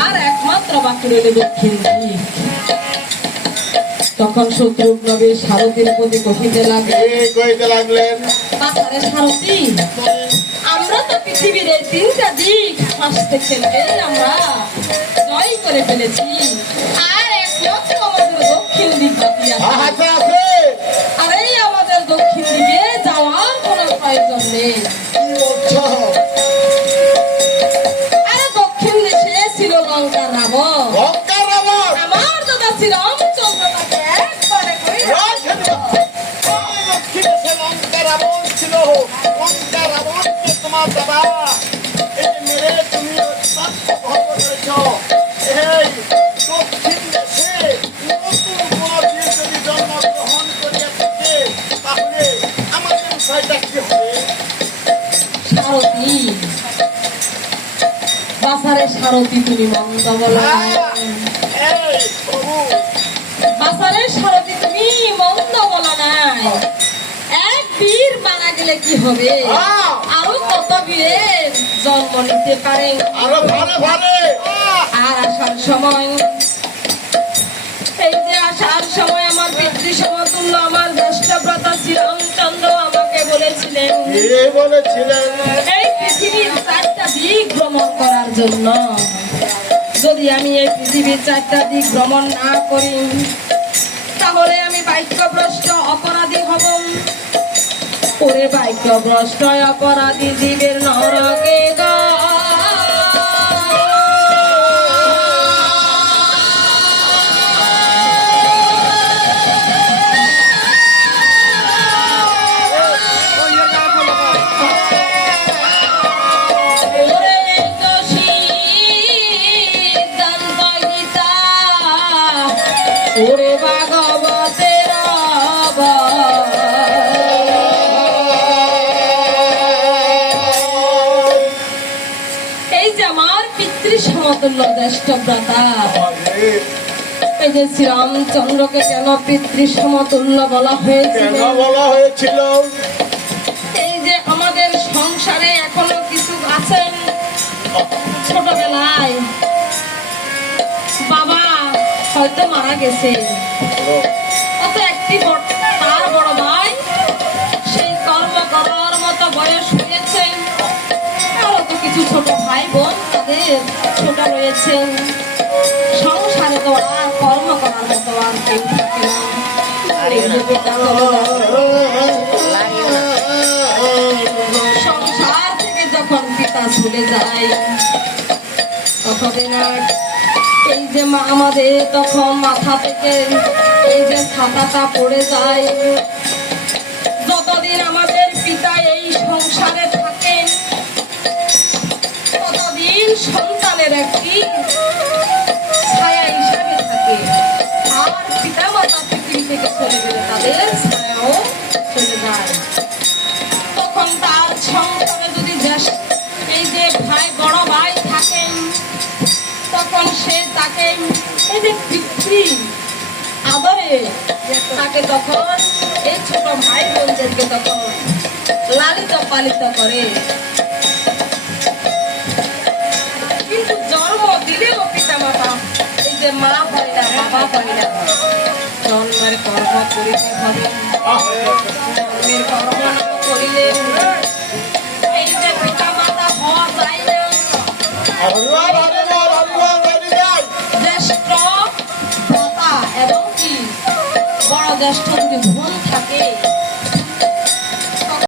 আর একমাত্র বাকি রইল দক্ষিণ দিক। তখন শত্রুঘ্ন বীর সারথীর প্রতি কহিতে লাগলেন, বাছারে সারথী, আমরা তো পৃথিবীর এই তিনটা দিক হাসতে খেলতে আমরা জয় করে ফেলেছি, আর একমাত্র আমাদের দক্ষিণ দিক বাকি আছে। আর এই আমাদের দক্ষিণ দিকে যাওয়ার কোনো প্রয়োজন নেই। আরে দক্ষিণ দেশে ছিল লঙ্কার রাবণ, আমার দাদা শ্রীরামচন্দ্র তাকে একবারে করে তোমার দাদা এই মেরে তুমি দক্ষিণ দেশে নতুন কোন বীর যদি জন্মগ্রহণ করিয়া থাকে তাহলে আমাদের বিষয়টা কি হবে? সারথী, বাছারে সারথী তুমি মন্দ বলো না। বাছারে সারথী তুমি মন্দ বলো নাই। এক বীর মারা গেলে কি হবে, আরো কত বীরের জন্ম নিতে পারে। আর আসার সময়, এই যে আসার সময় আমার পিতৃ সমতুল্য আমার জ্যেষ্ঠ ভ্রাতা শ্রীরামচন্দ্র আমাকে বলেছিলেন এই পৃথিবীর চারটা দিক ভ্রমণ করার জন্য। যদি আমি এই পৃথিবীর চারটা দিক ভ্রমণ না করি তাহলে আমি বাক্যভ্রষ্ট অপরাধী হব। ওরে বাক্যভ্রষ্ট অপরাধী জীবের নরকে ওরে ভাগবতের এই যে আমার পিতৃ সমতুল্য জ্যেষ্ঠ ভ্রাতা, এই যে শ্রীরামচন্দ্রকে কেন পিতৃ সমতুল্য বলা হয়েছিল? এই যে আমাদের সংসারে এখনো কিছু আছেন, ছোটবেলায় বাবা হয়তো মারা গেছে, অত একটি তার বড় ভাই সেই কর্ম করার মতো বয়স হয়েছে, আরো তো কিছু ছোট ভাই বোন তাদের ছোট রয়েছে। সংসারে তো আর কর্ম করার মতো আর কেউ থাকে না। সংসার থেকে যখন পিতা চলে যায় ততদিন আর এই যে আমাদের তখন মাথা থেকে এই যে ছাতাটা পড়ে যায়। যতদিন আমাদের পিতা এই সংসারে থাকেন ততদিন সন্তানের একটি ছায়া হিসাবে থাকে, আর পিতা মাতা পৃথিবী থেকে চলে গেলে তাদের ছায়াও চলে যায়। তখন তার সংসারে যদি এই যে ভাই বড় ভাই থাকেন তখন সে তাকে এই যে পিতৃ আদরে তাকে তখন এই ছোট ভাই বোনদেরকে তখন লালিত পালিত করে। কিন্তু জন্ম দিলেও পিতা মাতা এই যে মা হয় না বাবা হয় না, জন্মের কর্ম করিতে হবে। জন্মের কর্ম না করিলে এই যে পিতা মাতা হওয়া যায় না। জ্যেষ্ঠ ভ্রাতা এবং কি বড় জ্যেষ্ঠ যদি ভুল থাকে